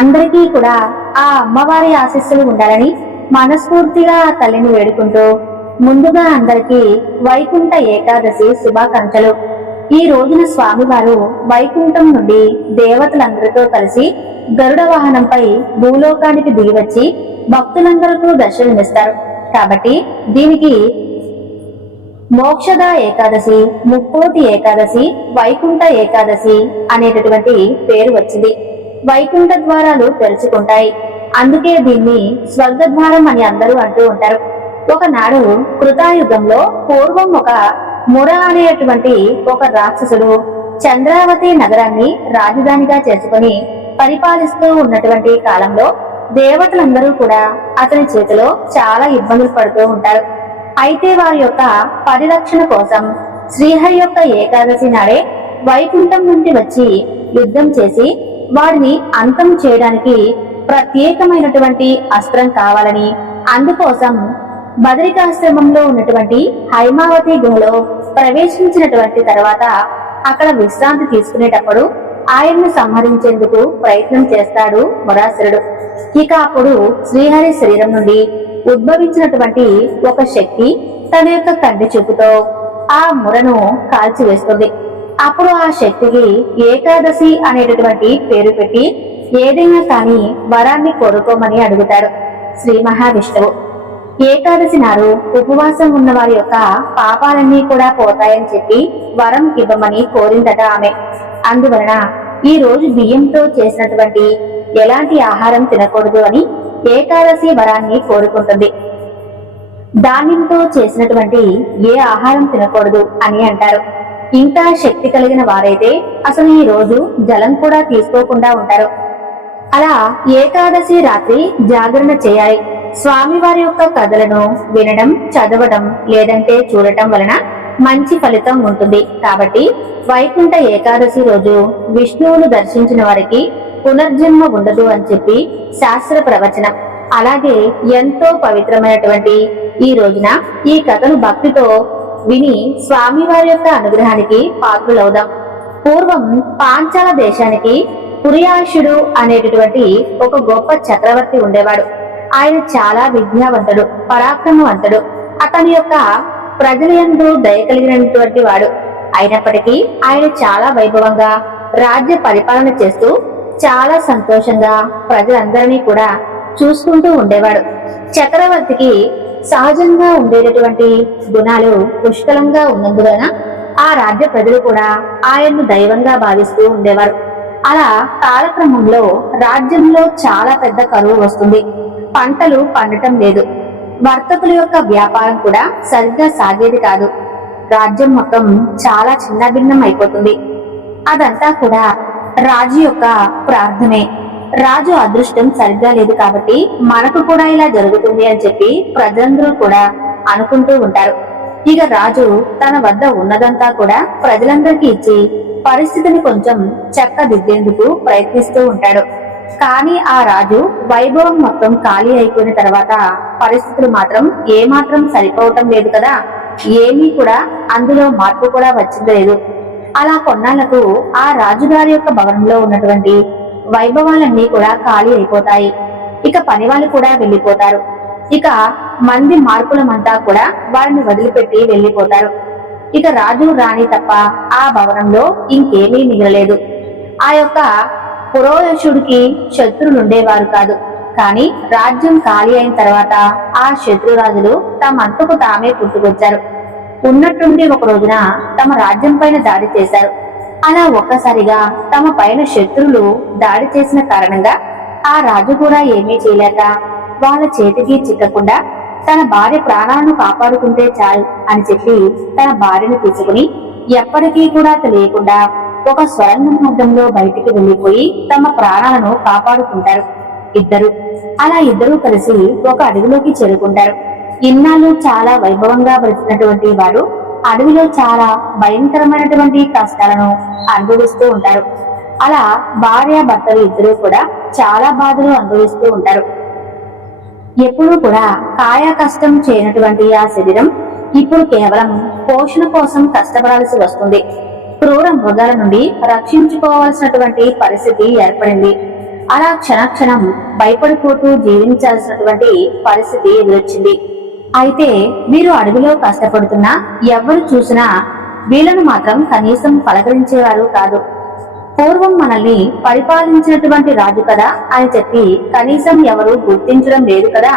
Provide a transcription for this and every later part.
అందరికీ కూడా ఆ అమ్మవారి ఆశీస్సులు ఉండాలని మనస్ఫూర్తిగా ఆ తల్లిని వేడుకుంటూ ముందుగా అందరికీ వైకుంఠ ఏకాదశి శుభాకాంక్షలు. ఈ రోజున స్వామివారు వైకుంఠం నుండి దేవతలందరితో కలిసి గరుడ వాహనంపై భూలోకానికి దిగివచ్చి భక్తులందరికీ దర్శనమిస్తారు. కాబట్టి దీనికి మోక్షద ఏకాదశి, ముక్కోటి ఏకాదశి, వైకుంఠ ఏకాదశి అనేటటువంటి పేరు వచ్చింది. వైకుంఠ ద్వారాలు తెరుచుకుంటాయి. అందుకే దీన్ని స్వర్గద్వారం అని అందరూ అంటూ ఉంటారు. ఒకనాడు కృతాయుగంలో పూర్వం ఒక ముర అనేటువంటి ఒక రాక్షసుడు చంద్రావతి నగరాన్ని రాజధానిగా చేసుకుని పరిపాలిస్తూ ఉన్నటువంటి కాలంలో దేవతలందరూ కూడా అతని చేతిలో చాలా ఇబ్బందులు పడుతూ ఉంటారు. అయితే వారి యొక్క పరిరక్షణ కోసం శ్రీహరి యొక్క ఏకాదశి నాడే వైకుంఠం నుండి వచ్చి యుద్ధం చేసి వారిని అంతం చేయడానికి ప్రత్యేకమైనటువంటి అస్త్రం కావాలని, అందుకోసం బదరికాశ్రమంలో ఉన్నటువంటి హైమావతి గుహలో ప్రవేశించినటువంటి తర్వాత అక్కడ విశ్రాంతి తీసుకునేటప్పుడు ఆయన్ను సంహరించేందుకు ప్రయత్నం చేస్తాడు వరాసురుడు. ఇక అప్పుడు శ్రీహరి శరీరం నుండి ఉద్భవించినటువంటి ఒక శక్తి తన యొక్క కంటి చూపుతో ఆ మురను కాల్చివేస్తుంది. అప్పుడు ఆ శక్తికి ఏకాదశి అనేటటువంటి పేరు పెట్టి ఏదైనా కానీ వరాన్ని కోరుకోమని అడుగుతాడు శ్రీ మహావిష్ణువు. ఏకాదశి నాడు ఉపవాసం ఉన్న వారి యొక్క పాపాలన్నీ కూడా పోతాయని చెప్పి వరం ఇవ్వమని కోరిందట ఆమె. అందువలన ఈ రోజు బియ్యంతో చేసినటువంటి ఎలాంటి ఆహారం తినకూడదు అని ఏకాదశి వరాన్ని కోరుకుంటుంది. ధాన్యంతో చేసినటువంటి ఏ ఆహారం తినకూడదు అని అంటారు. ఇంకా శక్తి కలిగిన వారైతే అసలు ఈ రోజు జలం కూడా తీసుకోకుండా ఉంటారు. అలా ఏకాదశి రాత్రి జాగరణ చేయాలి. స్వామివారి యొక్క కథలను వినడం, చదవడం లేదంటే చూడటం వలన మంచి ఫలితం ఉంటుంది. కాబట్టి వైకుంఠ ఏకాదశి రోజు విష్ణువును దర్శించిన వారికి పునర్జన్మ ఉండదు అని చెప్పి శాస్త్ర ప్రవచనం. అలాగే ఎంతో పవిత్రమైనటువంటి ఈ రోజున ఈ కథను భక్తితో విని స్వామివారి యొక్క అనుగ్రహానికి పాత్రులవుదాం. పూర్వం పాంచాల దేశానికి పురియాషుడు అనేటటువంటి ఒక గొప్ప చక్రవర్తి ఉండేవాడు. ఆయన చాలా విద్యావంతుడు, పరాక్రమవంతుడు. అతని యొక్క ప్రజల యందు దయ కలిగినటువంటి వాడు. అయినప్పటికీ ఆయన చాలా వైభవంగా రాజ్య పరిపాలన చేస్తూ చాలా సంతోషంగా ప్రజలందరినీ కూడా చూసుకుంటూ ఉండేవాడు. చక్రవర్తికి సహజంగా ఉండేటటువంటి గుణాలు పుష్కలంగా ఉన్నందువలన ఆ రాజ్య ప్రజలు కూడా ఆయన్ను దైవంగా భావిస్తూ ఉండేవారు. అలా కాలక్రమంలో రాజ్యంలో చాలా పెద్ద కరువు వస్తుంది. పంటలు పండటం లేదు. వర్తకుల యొక్క వ్యాపారం కూడా సరిగ్గా సాగేది కాదు. రాజ్యం మొత్తం చాలా చిన్నభిన్నం అయిపోతుంది. అదంతా కూడా రాజు యొక్క ప్రార్థనే. రాజు అదృష్టం సరిగ్గా లేదు కాబట్టి మనకు కూడా ఇలా జరుగుతుంది అని చెప్పి ప్రజలందరూ కూడా అనుకుంటూ ఉంటారు. ఇక రాజు తన వద్ద ఉన్నదంతా కూడా ప్రజలందరికీ ఇచ్చి పరిస్థితిని కొంచెం చక్కదిద్దేందుకు ప్రయత్నిస్తూ ఉంటాడు. కానీ ఆ రాజు వైభవం మొత్తం ఖాళీ అయిపోయిన తర్వాత పరిస్థితులు మాత్రం ఏమాత్రం సరిపోవటం లేదు కదా. ఏమీ కూడా అందులో మార్పు కూడా వచ్చింది లేదు. అలా కొన్నాళ్లకు ఆ రాజుగారి యొక్క భవనంలో ఉన్నటువంటి వైభవాలన్నీ కూడా ఖాళీ అయిపోతాయి. ఇక పని వాళ్ళు కూడా వెళ్లిపోతారు. ఇక మంది మార్పులమంతా కూడా వారిని వదిలిపెట్టి వెళ్లిపోతారు. ఇక రాజు రాణి తప్ప ఆ భవనంలో ఇంకేమీ మిగలలేదు. ఆ యొక్క పురోయశుడికి శత్రులుండేవారు కాదు. కానీ రాజ్యం ఖాళీ అయిన తర్వాత ఆ శత్రురాజులు తమంతకు తామే పుట్టుకొచ్చారు. ఉన్నట్టుండి ఒక రోజున తమ రాజ్యం పైన దాడి చేశారు. అలా ఒక్కసారిగా తమ పైన శత్రులు దాడి చేసిన కారణంగా ఆ రాజు కూడా ఏమీ చేయలేక వాళ్ళ చేతికి చిక్కకుండా తన భార్య ప్రాణాలను కాపాడుకుంటే చాలు అని చెప్పి తన భార్యను తీసుకుని ఎప్పటికీ కూడా తెలియకుండా ఒక స్వరంగ మార్గంలో బయటికి వెళ్లిపోయి తమ ప్రాణాలను కాపాడుకుంటారు ఇద్దరు. అలా ఇద్దరూ కలిసి ఒక అడవిలోకి చేరుకుంటారు. ఇన్నాళ్ళు చాలా వైభవంగా బ్రతికినటువంటి వారు అడవిలో చాలా భయంకరమైనటువంటి కష్టాలను అనుభవిస్తూ ఉంటారు. అలా భార్య భర్తలు ఇద్దరూ కూడా చాలా బాధలు అనుభవిస్తూ ఉంటారు. ఎప్పుడూ కూడా కాయ కష్టం చేయనటువంటి ఆ శరీరం ఇప్పుడు కేవలం పోషణ కోసం కష్టపడాల్సి వస్తుంది. క్రూర మృగాల నుండి రక్షించుకోవాల్సినటువంటి పరిస్థితి ఏర్పడింది. అలా క్షణక్షణం భయపడిపోతూ జీవించాల్సినటువంటి పరిస్థితి ఎదురొచ్చింది. అయితే వీరు అడవిలో కష్టపడుతున్నా ఎవరు చూసినా వీళ్ళను మాత్రం కనీసం పలకరించేవారు కాదు. పూర్వం మనల్ని పరిపాలించినటువంటి రాజు కదా అని చెప్పి కనీసం ఎవరు గుర్తించడం లేదు కదా,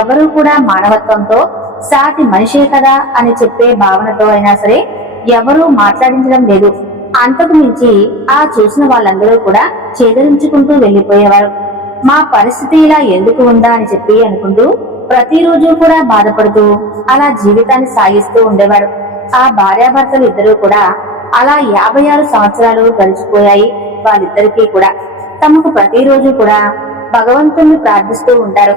ఎవరు కూడా మానవత్వంతో సాటి మనిషే కదా అని చెప్పే భావనతో అయినా సరే ఎవరూ మాట్లాడించడం లేదు. అంతకు మించి ఆ చూసిన వాళ్ళందరూ కూడా చేదరించుకుంటూ వెళ్లిపోయేవారు. మా పరిస్థితి ఇలా ఎందుకు ఉందా అని చెప్పి అనుకుంటూ ప్రతిరోజు కూడా బాధపడుతూ అలా జీవితాన్ని సాగిస్తూ ఉండేవారు. ఆ భార్యాభర్తలు ఇద్దరూ కూడా అలా 56 సంవత్సరాలు గడిచిపోయాయి. వాళ్ళిద్దరికీ కూడా తమకు ప్రతిరోజు కూడా భగవంతుణ్ణి ప్రార్థిస్తూ ఉంటారు.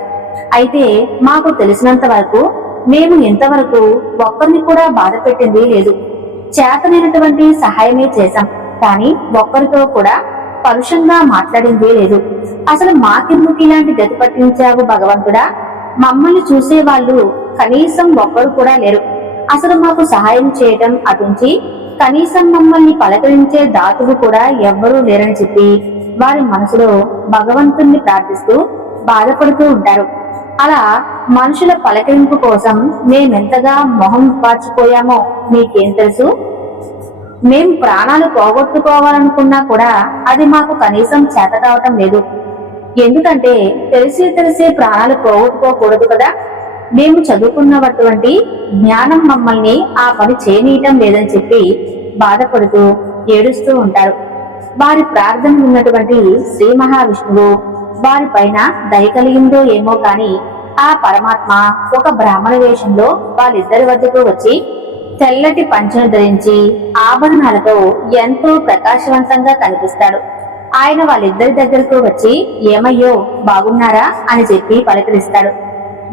అయితే మాకు తెలిసినంత వరకు మేము ఇంతవరకు ఒక్కరిని కూడా బాధ పెట్టింది లేదు. చేతనైనటువంటి సహాయమే చేశాం, కానీ ఒక్కరితో కూడా పరుషంగా మాట్లాడింది లేదు. అసలు మాకెందుకు ఇలాంటి గతి పట్టించావు భగవంతుడా, మమ్మల్ని చూసే వాళ్ళు కనీసం ఒక్కరు కూడా లేరు, అసలు మాకు సహాయం చేయటం అటుంచి కనీసం మమ్మల్ని పలకరించే దాతలు కూడా ఎవ్వరూ లేరని చెప్పి వారి మనసులో భగవంతుణ్ణి ప్రార్థిస్తూ బాధపడుతూ ఉంటారు. అలా మనుషుల పలకరింపు కోసం మేమెంతగా మొహం పార్చిపోయామో మీకేం తెలుసు. మేం ప్రాణాలు పోగొట్టుకోవాలనుకున్నా కూడా అది మాకు కనీసం చేత కావటం లేదు. ఎందుకంటే తెలిసే ప్రాణాలు పోగొట్టుకోకూడదు కదా. మేము చదువుకున్నటువంటి జ్ఞానం మమ్మల్ని ఆ పని చేయనీయటం లేదని చెప్పి బాధపడుతూ ఏడుస్తూ ఉంటారు. వారి ప్రార్థన ఉన్నటువంటి శ్రీ మహావిష్ణువు వారి పైన దయ కలిగిందో ఏమో కాని ఆ పరమాత్మ ఒక బ్రాహ్మణ వేషంలో వాళ్ళిద్దరి వద్దకు వచ్చి తెల్లటి పంచను ధరించి ఆభరణాలతో ఎంతో ప్రకాశవంతంగా కనిపిస్తాడు. ఆయన వాళ్ళిద్దరి దగ్గరకు వచ్చి ఏమయ్యో బాగున్నారా అని చెప్పి పలకరిస్తాడు.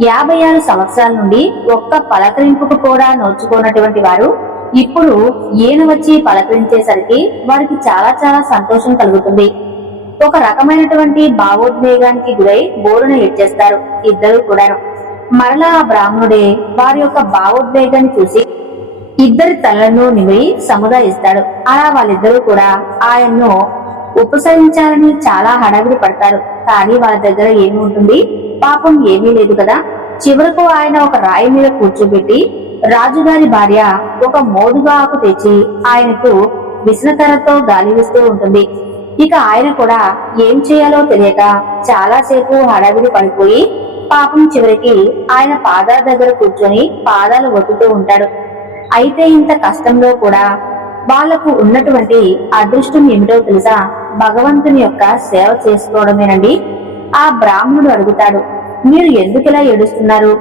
56 సంవత్సరాల నుండి ఒక్క పలకరింపుకు కూడా నోచుకోనటువంటి వారు ఇప్పుడు ఈయన వచ్చి పలకరించేసరికి వారికి చాలా చాలా సంతోషం కలుగుతుంది. ఒక రకమైనటువంటి భావోద్వేగానికి గురై బోరున ఏడ్చేస్తారు ఇద్దరు కూడాను. మరలా ఆ బ్రాహ్మణుడే వారి యొక్క భావోద్వేగాన్ని చూసి ఇద్దరి తలలను నిమిరి సముదాయిస్తాడు. అలా వాళ్ళిద్దరూ కూడా ఆయన్ను ఉపసరించాలని చాలా హడావిడి పడతారు. కానీ వాళ్ళ దగ్గర ఏమి ఉంటుంది, పాపం ఏమీ లేదు కదా. చివరకు ఆయన ఒక రాయి మీద కూర్చోబెట్టి రాజుగారి భార్య ఒక మోదుగా ఆకు తెచ్చి ఆయనకు విసనకర్రతో గాలివిస్తూ ఉంటుంది. ఇక ఆయన కూడా ఏం చేయాలో తెలియక చాలాసేపు హడావిడి పడిపోయి పాపం చివరికి ఆయన పాదాల దగ్గర కూర్చొని పాదాలు ఒత్తుతూ ఉంటాడు. అయితే ఇంత కష్టంలో కూడా వాళ్లకు ఉన్నటువంటి అదృష్టం ఏమిటో తెలుసా, భగవంతుని యొక్క సేవ చేసుకోవడమేనండి. ఆ బ్రాహ్మణుడు అడుగుతాడు, మీరు ఎందుకిలా ఏడుస్తున్నారు,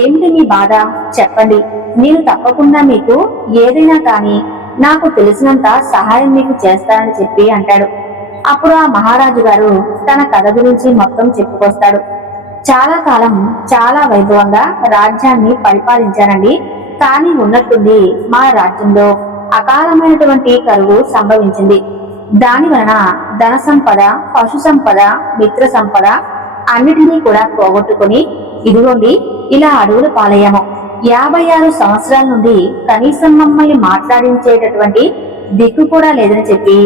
ఏమిటి మీ బాధ చెప్పండి, నేను తప్పకుండా మీకు ఏదైనా కానీ నాకు తెలిసినంత సహాయం మీకు చేస్తానని చెప్పి అంటాడు. అప్పుడు ఆ మహారాజు గారు తన కథ గురించి మొత్తం చెప్పుకొస్తాడు. చాలా కాలం చాలా వైభవంగా రాజ్యాన్ని పరిపాలించానండి, కానీ ఉన్నట్టుండి మా రాజ్యంలో అకాలమైనటువంటి కరువు సంభవించింది. దాని వలన ధన సంపద, పశు సంపద, మిత్ర సంపద అన్నిటినీ కూడా పోగొట్టుకుని ఇదిగోండి ఇలా అడవులు పాలయ్యాము. 56 సంవత్సరాల నుండి కనీసం మమ్మల్ని మాట్లాడించేటటువంటి దిక్కు కూడా లేదని చెప్పి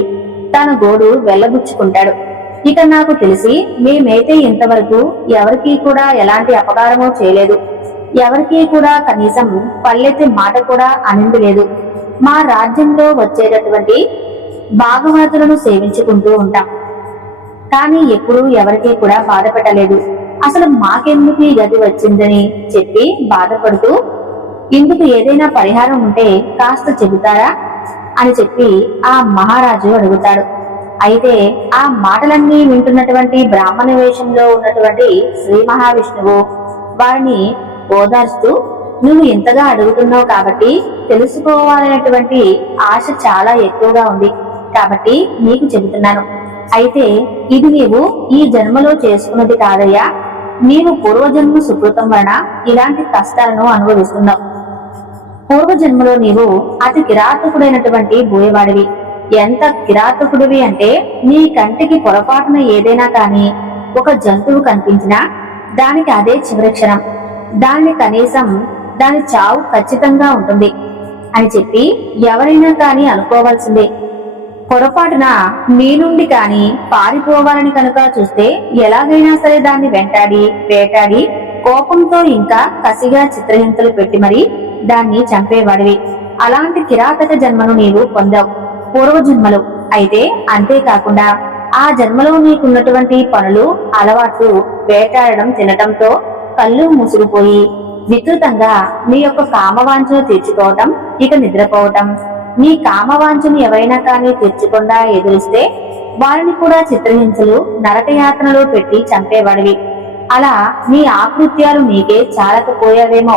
తన గోడు వెళ్ళబుచ్చుకుంటాడు. ఇక నాకు తెలిసి మేమైతే ఇంతవరకు ఎవరికీ కూడా ఎలాంటి అపకారమో చేయలేదు, ఎవరికీ కూడా కనీసం పల్లెత్తి మాట కూడా అనింది లేదు. మా రాజ్యంలో వచ్చేటటువంటి భాగవతులను సేవించుకుంటూ ఉంటాం, కానీ ఎప్పుడూ ఎవరికీ కూడా బాధ పెట్టలేదు. అసలు మాకెందుకు ఈ గతి వచ్చిందని చెప్పి బాధపడుతూ ఇందుకు ఏదైనా పరిహారం ఉంటే కాస్త చెబుతారా అని చెప్పి ఆ మహారాజు అడుగుతాడు. అయితే ఆ మాటలన్నీ వింటున్నటువంటి బ్రాహ్మణ వేషంలో ఉన్నటువంటి శ్రీ మహావిష్ణువు వారిని ఓదార్స్తూ, నువ్వు ఇంతగా అడుగుతున్నావు కాబట్టి తెలుసుకోవాలనేటువంటి ఆశ చాలా ఎక్కువగా ఉంది కాబట్టి నీకు చెబుతున్నాను. అయితే ఇది నీవు ఈ జన్మలో చేసుకున్నది కాదయ్యా, నీవు పూర్వజన్మ సుకృతం వలన ఇలాంటి కష్టాలను అనుభవిస్తున్నావు. పూర్వజన్మలో నీవు అతి కిరాతకుడైనటువంటి బోయవాడివి. ఎంత కిరాతకుడివి అంటే నీ కంటికి పొరపాటున ఏదైనా కానీ ఒక జంతువు కనిపించినా దానికి అదే చివరి క్షణం, దానిని కనీసం దాని చావు ఖచ్చితంగా ఉంటుంది అని చెప్పి ఎవరైనా కానీ అనుకోవాల్సిందే. పొరపాటున మీ నుండి కాని పారిపోవాలని కనుక చూస్తే ఎలాగైనా సరే దాన్ని వెంటాడి వేటాడి కోపంతో ఇంకా కసిగా చిత్రహింసలు పెట్టి మరి దాన్ని చంపేవాడివి. అలాంటి కిరాతక జన్మను నీవు పొందావు పూర్వజన్మలు. అయితే అంతేకాకుండా ఆ జన్మలో నీకున్నటువంటి పనులు అలవాట్లు వేటాడడం తినటంతో కళ్ళు మూసుకుపోయి వికృతంగా నీ యొక్క కామవాంఛను తీర్చుకోవటం, ఇక నిద్రపోవటం. నీ కామవాంఛను ఎవరైనా కానీ తీర్చకుండా ఎదురిస్తే వారిని కూడా చిత్రహింసలు నరకయాతనలో పెట్టి చంపేవాడివి. అలా నీ ఆకృత్యాలు నీకే చాలకపోయావేమో.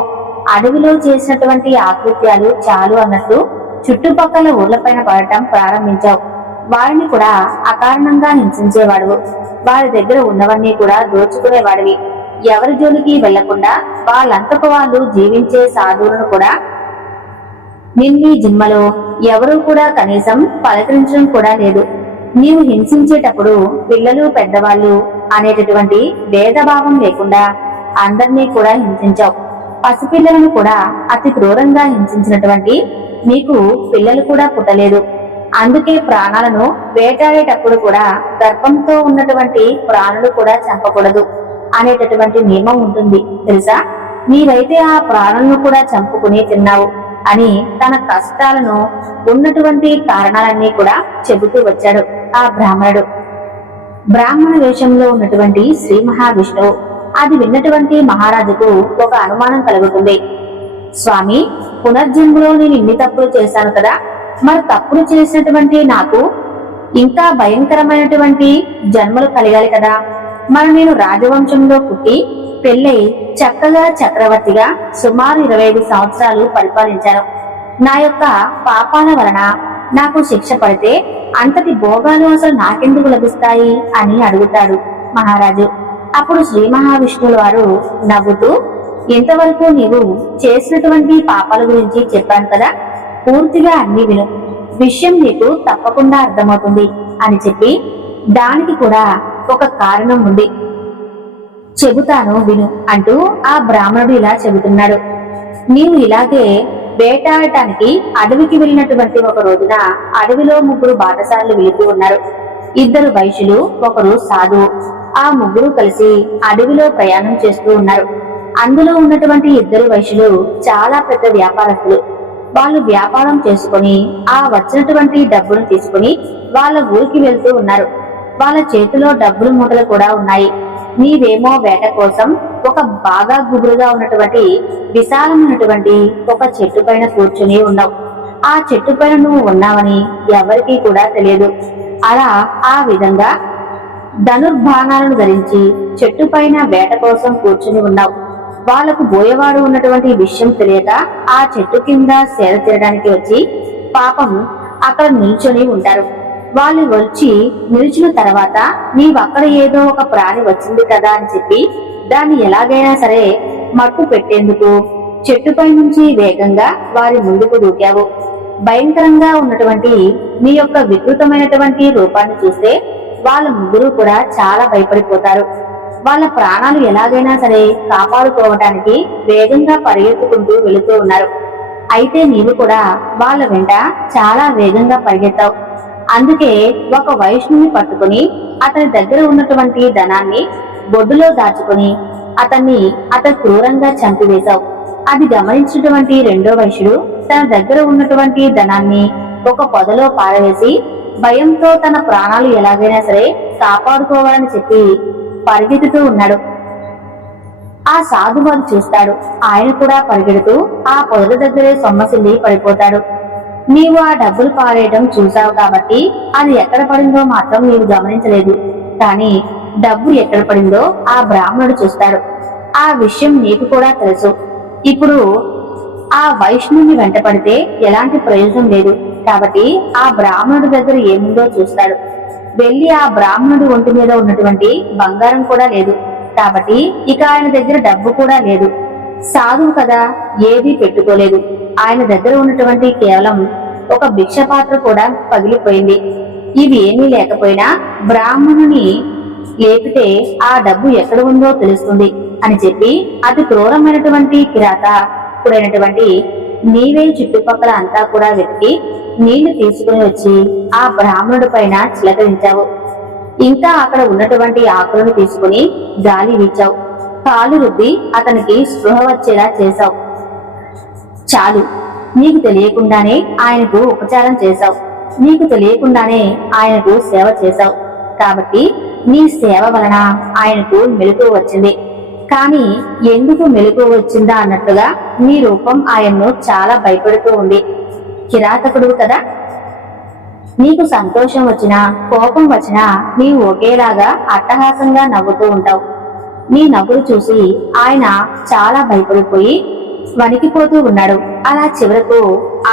అడవిలో చేసినటువంటి ఆకృత్యాలు చాలు అన్నట్టు చుట్టుపక్కల ఊర్లపైన పడటం ప్రారంభించావు. వారిని కూడా అకారణంగా హింసించేవాడు. వారి దగ్గర ఉన్నవన్నీ కూడా దోచుకునేవాడివి. ఎవరి జోలికి వెళ్లకుండా వాళ్ళంతకు వాళ్ళు జీవించే సాధువులను కూడా నిన్నీ జన్మలో ఎవరూ కూడా కనీసం పలకరించడం కూడా లేదు. నీవు హింసించేటప్పుడు పిల్లలు పెద్దవాళ్ళు అనేటటువంటి భేదభావం లేకుండా అందరినీ కూడా హింసించావు. పసిపిల్లలను కూడా అతి క్రూరంగా హింసించినటువంటి నీకు పిల్లలు కూడా పుట్టలేదు. అందుకే ప్రాణాలను వేటాడేటప్పుడు కూడా గర్భంతో ఉన్నటువంటి ప్రాణులు కూడా చంపకూడదు అనేటటువంటి నియమం ఉంటుంది తెలుసా. నీవైతే ఆ ప్రాణులను కూడా చంపుకుని తిన్నావు అని తన కష్టాలను ఉన్నటువంటి కారణాలన్నీ కూడా చెబుతూ వచ్చాడు ఆ బ్రాహ్మణుడు. బ్రాహ్మణ వేషంలో ఉన్నటువంటి శ్రీ మహావిష్ణువు అది విన్నటువంటి మహారాజుకు ఒక అనుమానం కలుగుతుంది. స్వామి, పునర్జన్మలో నేను ఇన్ని తప్పులు చేశాను కదా, మరి తప్పులు చేసినటువంటి నాకు ఇంకా భయంకరమైనటువంటి జన్మలు కలిగాలి కదా. మరి నేను రాజవంశంలో పుట్టి పెళ్ళై చక్కగా చక్రవర్తిగా సుమారు 25 సంవత్సరాలు పరిపాలించాను. నా యొక్క పాపాల వలన నాకు శిక్ష పడితే అంతటి భోగాలు అసలు నాకెందుకు లభిస్తాయి అని అడుగుతాడు మహారాజు. అప్పుడు శ్రీ మహావిష్ణువుల వారు నవ్వుతూ, ఇంతవరకు నీవు చేసినటువంటి పాపాల గురించి చెప్పాను కదా, పూర్తిగా అన్ని విను, విషయం నీకు తప్పకుండా అర్థమవుతుంది అని చెప్పి దానికి కూడా ఒక కారణం ఉంది, చెబుతాను విను అంటూ ఆ బ్రాహ్మణుడు ఇలా చెబుతున్నాడు. నీవు ఇలాగే వేటాడటానికి అడవికి వెళ్ళినటువంటి ఒక రోజున అడవిలో 3 బాటసార్లు వెళుతూ ఉన్నారు. 2 వైశ్యులు, ఒకరు సాధువు. ఆ 3 కలిసి అడవిలో ప్రయాణం చేస్తూ ఉన్నారు. అందులో ఉన్నటువంటి 2 వైశ్యులు చాలా పెద్ద వ్యాపారస్తులు. వాళ్ళు వ్యాపారం చేసుకుని ఆ వచ్చినటువంటి డబ్బును తీసుకుని వాళ్ళ ఊరికి వెళ్తూ ఉన్నారు. వాళ్ళ చేతిలో డబ్బులు మూటలు కూడా ఉన్నాయి. నీవేమో వేట కోసం ఒక బాగా గుబురుగా ఉన్నటువంటి విశాలమైనటువంటి ఒక చెట్టు పైన కూర్చుని ఉన్నావు. ఆ చెట్టు పైన నువ్వు ఉన్నావని ఎవరికీ కూడా తెలియదు. అలా ఆ విధంగా ధనుర్బాణాలను ధరించి చెట్టు పైన వేట కోసం కూర్చుని ఉన్నావు. వాళ్లకు బోయవాడు ఉన్నటువంటి విషయం తెలియక ఆ చెట్టు కింద సేద తీరడానికి వచ్చి పాపం అక్కడ నిల్చొని ఉంటారు. వాళ్ళు వచ్చి నిలిచిన తర్వాత నీవక్కడ ఏదో ఒక ప్రాణి వచ్చింది కదా అని చెప్పి దాన్ని ఎలాగైనా సరే మట్టు పెట్టేందుకు చెట్టుపై నుంచి వేగంగా వారి ముందుకు దూకావు. భయంకరంగా ఉన్నటువంటి నీ యొక్క వికృతమైనటువంటి రూపాన్ని చూస్తే వాళ్ళ 3 కూడా చాలా భయపడిపోతారు. వాళ్ళ ప్రాణాలు ఎలాగైనా సరే కాపాడుకోవటానికి వేగంగా పరిగెత్తుకుంటూ వెళుతూ ఉన్నారు. అయితే నీవు కూడా వాళ్ళ వెంట చాలా వేగంగా పరిగెత్తావు. అందుకే ఒక వైష్ణుని పట్టుకుని అతని దగ్గర ఉన్నటువంటి ధనాన్ని బొడ్డులో దాచుకుని అతను క్రూరంగా చంపివేశావు. అది గమనించినటువంటి 2వ వైశ్యుడు తన దగ్గర ఉన్నటువంటి ధనాన్ని ఒక పొదలో పారవేసి భయంతో తన ప్రాణాలు ఎలాగైనా సరే కాపాడుకోవాలని చెప్పి పరిగెత్తుతూ ఉన్నాడు. ఆ సాధువు అది చూస్తాడు. ఆయన కూడా పరిగెడుతూ ఆ పొదల దగ్గరే సొమ్మసిల్లి పడిపోతాడు. నీవు ఆ డబ్బులు పారేయడం చూశావు కాబట్టి అది ఎక్కడ పడిందో మాత్రం నీవు గమనించలేదు. కానీ డబ్బు ఎక్కడ పడిందో ఆ బ్రాహ్మణుడు చూస్తాడు. ఆ విషయం నీకు కూడా తెలుసు. ఇప్పుడు ఆ వైష్ణుని వెంట పడితే ఎలాంటి ప్రయోజనం లేదు కాబట్టి ఆ బ్రాహ్మణుడి దగ్గర ఏముందో చూస్తాడు. వెళ్లి ఆ బ్రాహ్మణుడి ఒంటి మీద ఉన్నటువంటి బంగారం కూడా లేదు కాబట్టి ఇక ఆయన దగ్గర డబ్బు కూడా లేదు. సాధువు కదా, ఏదీ పెట్టుకోలేదు. ఆయన దగ్గర ఉన్నటువంటి కేవలం ఒక భిక్ష పాత్ర కూడా పగిలిపోయింది. ఇవి ఏమీ లేకపోయినా బ్రాహ్మణుని లేపితే ఆ డబ్బు ఎక్కడ ఉందో తెలుస్తుంది అని చెప్పి అతి క్రూరమైనటువంటి కిరాతకుడైనటువంటి నీవే చుట్టుపక్కల అంతా కూడా వెతికి నీళ్లు తీసుకుని వచ్చి ఆ బ్రాహ్మణుడి పైన చిలకరించావు. ఇంకా అక్కడ ఉన్నటువంటి ఆకులను తీసుకుని గాలి వీచావు. కాలు రుద్ది అతనికి స్పృహ వచ్చేలా చేశావు. చాలు, నీకు తెలియకుండానే ఆయనకు ఉపచారం చేశావు. నీకు తెలియకుండానే ఆయనకు సేవ చేశావు. కాబట్టి నీ సేవ వలన ఆయనకు మెలకువ వచ్చింది. కానీ ఎందుకు మెలకువ వచ్చిందా అన్నట్లుగా నీ రూపం ఆయన్ను చాలా భయపెడుతూ ఉంది. కిరాతకుడు కదా. నీకు సంతోషం వచ్చినా కోపం వచ్చినా నీవు ఒకేలాగా అట్టహాసంగా నవ్వుతూ ఉంటావు. నీ నవ్వులు చూసి ఆయన చాలా భయపడిపోయి వణికిపోతూ ఉన్నాడు. అలా చివరకు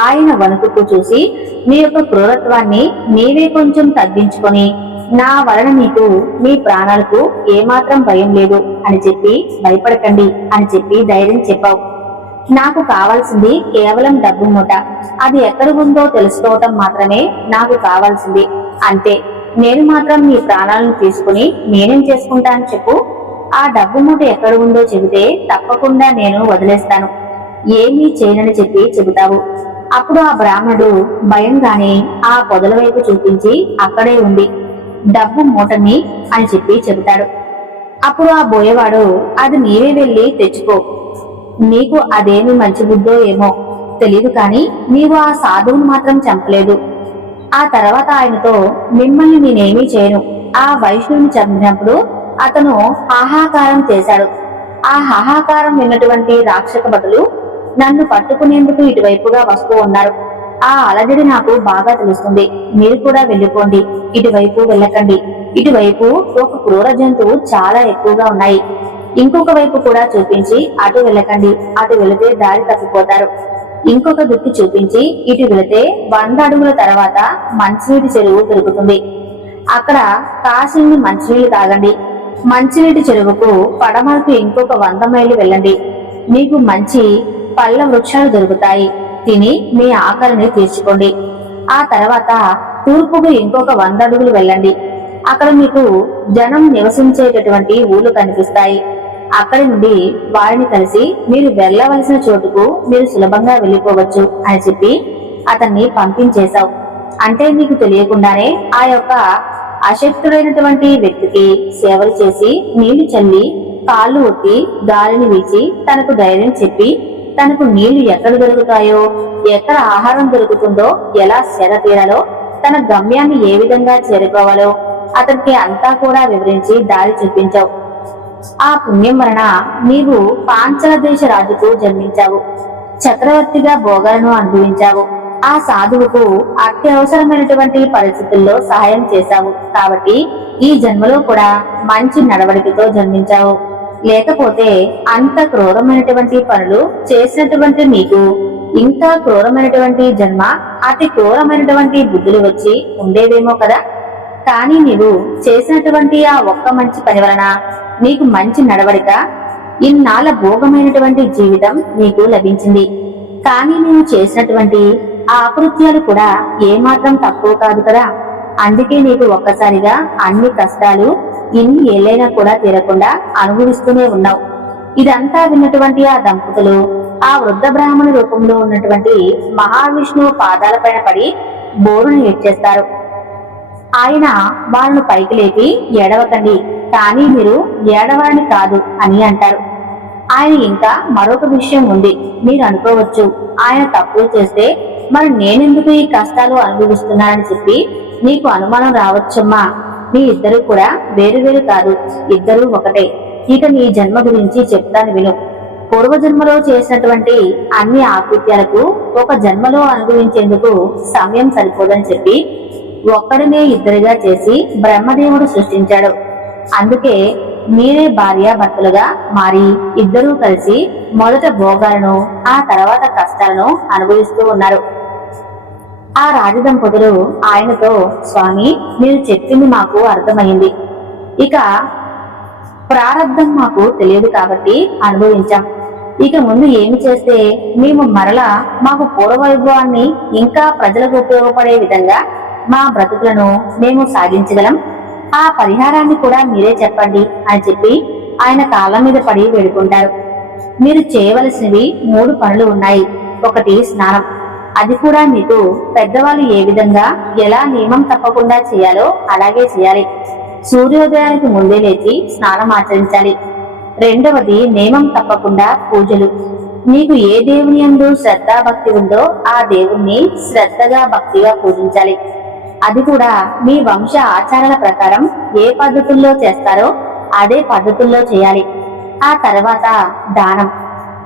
ఆయన వణుకుతూ చూసి నీ యొక్క క్రూరత్వాన్ని నీవే కొంచెం తగ్గించుకొని నా వలన మీకు మీ ప్రాణాలకు ఏమాత్రం భయం లేదు అని చెప్పి భయపడకండి అని చెప్పి ధైర్యం చెప్పావు. నాకు కావాల్సింది కేవలం డబ్బు మూట. అది ఎక్కడ ఉందో తెలుసుకోవటం మాత్రమే నాకు కావాల్సింది. అంతే. నేను మాత్రం మీ ప్రాణాలను తీసుకుని నేనేం చేసుకుంటాను చెప్పు? ఆ డబ్బు మూట ఎక్కడ ఉందో చెబితే తప్పకుండా నేను వదిలేస్తాను, ఏమీ చేయనని చెప్పి చెబుతావు. అప్పుడు ఆ బ్రాహ్మణుడు భయంగానే ఆ పొదల వైపు చూపించి అక్కడే ఉంది డబ్బు మూటని అని చెప్పి చెబుతాడు. అప్పుడు ఆ బోయేవాడు అది నీవే వెళ్ళి తెచ్చుకో, నీకు అదేమి మంచి బుద్ధో ఏమో తెలీదు, కానీ నీవు ఆ సాధువును మాత్రం చంపలేదు. ఆ తర్వాత ఆయనతో మిమ్మల్ని నేనేమీ చేయను. ఆ వైష్ణవుని చంపినప్పుడు అతను హాహాకారం చేశాడు. ఆ హాహాకారం విన్నటువంటి రాక్షస భటులు నన్ను పట్టుకునేందుకు ఇటువైపుగా వస్తూ ఉన్నారు. ఆ అలజడి నాకు బాగా తెలుస్తుంది. మీరు కూడా వెళ్ళిపోండి, ఇటువైపు వెళ్ళకండి. ఇటువైపు ఒక క్రూర జంతువు చాలా ఎక్కువగా ఉన్నాయి. ఇంకొక వైపు కూడా చూపించి అటు వెళ్ళకండి, అటు వెళితే దారి తప్పిపోతారు. ఇంకొక దుక్కి చూపించి ఇటు వెళితే 100 అడుగుల తర్వాత మంచినీటి చెరువు దొరుకుతుంది. అక్కడ కాసిన్ని మంచినీళ్లు తాగండి. మంచినీటి చెరువుకు పడమరకు ఇంకొక 100 మైళ్ళు వెళ్ళండి. మీకు మంచి పళ్ళ వృక్షాలు దొరుకుతాయి. తిని మీ ఆకలిని తీర్చుకోండి. ఆ తర్వాత తూర్పుకు ఇంకొక 100 అడుగులు వెళ్ళండి. అక్కడ మీకు జనం నివసించేటటువంటి ఊళ్ళు కనిపిస్తాయి. అక్కడి నుండి వారిని కలిసి మీరు వెళ్ళవలసిన చోటుకు మీరు సులభంగా వెళ్ళిపోవచ్చు అని చెప్పి అతన్ని పంపించేశావు. అంటే నీకు తెలియకుండానే ఆ యొక్క అశక్తుడైనటువంటి వ్యక్తికి సేవలు చేసి నీళ్లు చల్లి కాళ్ళు ఒత్తి గాలిని వీచి తనకు ధైర్యం చెప్పి తనకు నీళ్లు ఎక్కడ దొరుకుతాయో, ఎక్కడ ఆహారం దొరుకుతుందో, ఎలా సేద తీరాలో, తన గమ్యాన్ని ఏ విధంగా చేరుకోవాలో అతనికి అంతా కూడా వివరించి దారి చూపించావు. ఆ పుణ్యం వలన నీవు పాంచల దేశ రాజుకు జన్మించావు. చక్రవర్తిగా భోగాలను అనుభవించావు. ఆ సాధువుకు అత్యవసరమైనటువంటి పరిస్థితుల్లో సహాయం చేశావు. కాబట్టి ఈ జన్మలో కూడా మంచి నడవడికతో జన్మించావు. లేకపోతే అంత క్రూరమైనటువంటి పనులు చేసినటువంటి నీకు ఇంకా క్రూరమైనటువంటి జన్మ, అతి క్రూరమైనటువంటి బుద్ధులు వచ్చి ఉండేవేమో కదా. కానీ నీవు చేసినటువంటి ఆ ఒక్క మంచి పని వలన నీకు మంచి నడవడిక, ఇన్నాళ్ళ భోగమైనటువంటి జీవితం నీకు లభించింది. కానీ నీవు చేసినటువంటి ఆ అకృత్యాలు కూడా ఏమాత్రం తక్కువ కాదు కదా. అందుకే నీకు ఒక్కసారిగా అన్ని కష్టాలు ఇన్ని ఏళ్ళైనా కూడా తీరకుండా అనుభవిస్తూనే ఉన్నావు. ఇదంతా విన్నటువంటి ఆ దంపతులు ఆ వృద్ధ బ్రాహ్మణ రూపంలో ఉన్నటువంటి మహావిష్ణువు పాదాలపైన పడి బోరును ఎచ్చేస్తారు. ఆయన వారిని పైకి లేపి ఏడవకండి, కానీ మీరు ఏడవాలని కాదు అని అంటారు. ఆయన ఇంకా మరొక విషయం ఉంది. మీరు అనుకోవచ్చు, ఆయన తప్పులు చేస్తే మరి నేనెందుకు ఈ కష్టాలు అనుభవిస్తున్నానని చెప్పి నీకు అనుమానం రావచ్చమ్మా. మీ ఇద్దరు కూడా వేరు కాదు, ఇద్దరూ ఒకటే. ఇక నీ జన్మ గురించి చెప్తాను విను. పూర్వజన్మలో చేసినటువంటి అన్ని ఆకృత్యాలకు ఒక జన్మలో అనుభవించేందుకు సమయం సరిపోదని చెప్పి ఒక్కడినే ఇద్దరిగా చేసి బ్రహ్మదేవుడు సృష్టించాడు. అందుకే మీరే భార్యాభర్తలుగా మారి ఇద్దరూ కలిసి మొదట భోగాలను ఆ తర్వాత కష్టాలను అనుభవిస్తూ ఉన్నారు. ఆ రాజదంపతులు ఆయనతో, స్వామి, మీరు చెప్పింది మాకు అర్థమైంది. ఇక ప్రారంధం మాకు తెలియదు కాబట్టి అనుభవించాం. ఇక ముందు ఏమి చేస్తే మేము మరలా మాకు పూర్వవైభవాన్ని ఇంకా ప్రజలకు ఉపయోగపడే విధంగా మా బ్రతుకులను మేము సాగించగలం? ఆ పరిహారాన్ని కూడా మీరే చెప్పండి అని చెప్పి ఆయన కాళ్ళ మీద పడి వేడుకుంటారు. మీరు చేయవలసినవి 3 పనులు ఉన్నాయి. ఒకటి స్నానం. అది కూడా మీకు పెద్దవాళ్ళు ఏ విధంగా ఎలా నియమం తప్పకుండా చేయాలో అలాగే చేయాలి. సూర్యోదయానికి ముందే లేచి స్నానం ఆచరించాలి. రెండవది నియమం తప్పకుండా పూజలు. మీకు ఏ దేవుని యందు శ్రద్ధా భక్తి ఉందో ఆ దేవుణ్ణి శ్రద్ధగా భక్తిగా పూజించాలి. అది కూడా మీ వంశ ఆచారాల ప్రకారం ఏ పద్ధతుల్లో చేస్తారో అదే పద్ధతుల్లో చేయాలి. ఆ తర్వాత దానం.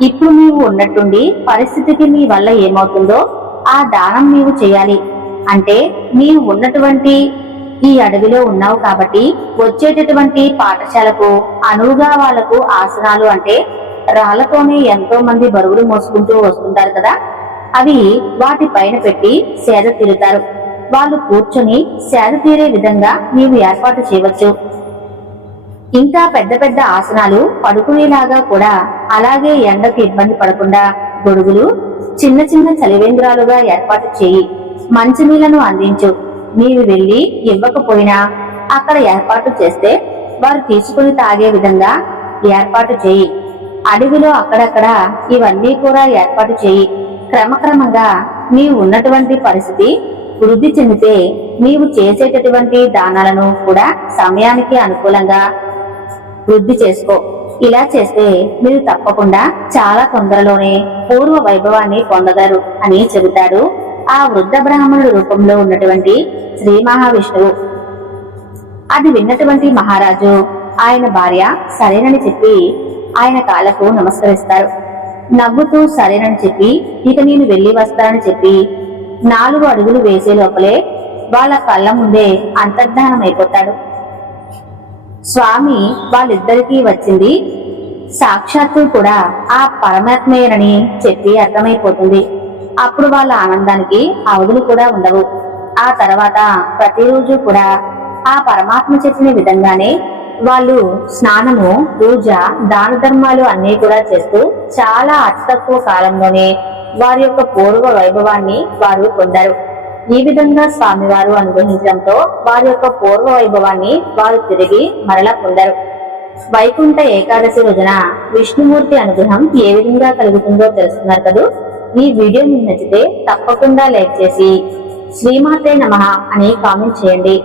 ఇప్పుడు నీవు ఉన్నట్టుండి పరిస్థితికి మీ వల్ల ఏమవుతుందో ఆ దానం నీవు చేయాలి. అంటే నీవు ఉన్నటువంటి ఈ అడవిలో ఉన్నావు కాబట్టి వచ్చేటటువంటి పాఠశాలకు అనువుగా వాళ్లకు ఆసనాలు, అంటే రాళ్లతోనే ఎంతో మంది బరువులు మోసుకుంటూ వస్తుంటారు కదా, అవి వాటి పైన పెట్టి సేద తీరుతారు. వాళ్ళు కూర్చొని సేద తీరే విధంగా నీవు ఏర్పాటు చేయవచ్చు. ఇంకా పెద్ద పెద్ద ఆసనాలు పడుకునేలాగా కూడా అలాగే ఎండకు ఇబ్బంది పడకుండా గొడుగులు చిన్న చిన్న చలివేంద్రాలుగా ఏర్పాటు చేయి. మంచినీళ్లను అందించు. నీవు వెళ్లి ఇవ్వకపోయినా అక్కడ ఏర్పాటు చేస్తే వారు తీసుకుని తాగే విధంగా ఏర్పాటు చేయి. అడవిలో అక్కడక్కడ ఇవన్నీ కూడా ఏర్పాటు చేయి. క్రమక్రమంగా నీవు ఉన్నటువంటి పరిస్థితి వృద్ధి చెందితే నీవు చేసేటటువంటి దానాలను కూడా సమయానికి అనుకూలంగా వృద్ధి చేసుకో. ఇలా చేస్తే మీరు తప్పకుండా చాలా తొందరలోనే పూర్వ వైభవాన్ని పొందగలరు అని చెబుతాడు ఆ వృద్ధ బ్రాహ్మణుడు రూపంలో ఉన్నటువంటి శ్రీ మహావిష్ణువు. అది విన్నటువంటి మహారాజు ఆయన భార్య సరేనని చెప్పి ఆయన కాళ్ళకు నమస్కరిస్తారు. నవ్వుతూ సరేనని చెప్పి ఇక నేను వెళ్లి వస్తానని చెప్పి 4 అడుగులు వేసే లోపలే వాళ్ళ కళ్ళ ముందే అంతర్ధానం అయిపోతాడు. స్వామి వాళ్ళిద్దరికీ వచ్చింది సాక్షాత్తు కూడా ఆ పరమాత్మేనని చెప్పి అర్థమైపోతుంది. అప్పుడు వాళ్ళ ఆనందానికి అవధులు కూడా ఉండవు. ఆ తర్వాత ప్రతిరోజు కూడా ఆ పరమాత్మ చెప్పిన విధంగానే వాళ్ళు స్నానము, పూజ, దాన ధర్మాలు అన్నీ కూడా చేస్తూ చాలా అతి తక్కువ కాలంలోనే వారి యొక్క పూర్వ వైభవాన్ని వారు పొందారు. ఈ విధంగా స్వామివారు అనుగ్రహించడంతో వారి యొక్క పూర్వ వైభవాన్ని వారు తిరిగి మరలా పొందారు. వైకుంఠ ఏకాదశి రోజున విష్ణుమూర్తి అనుగ్రహం ఏ విధంగా కలుగుతుందో తెలుసుకున్నారు కదూ. ఈ వీడియో మీకు నచ్చితే తప్పకుండా లైక్ చేసి శ్రీమాతే నమః అని కామెంట్ చేయండి.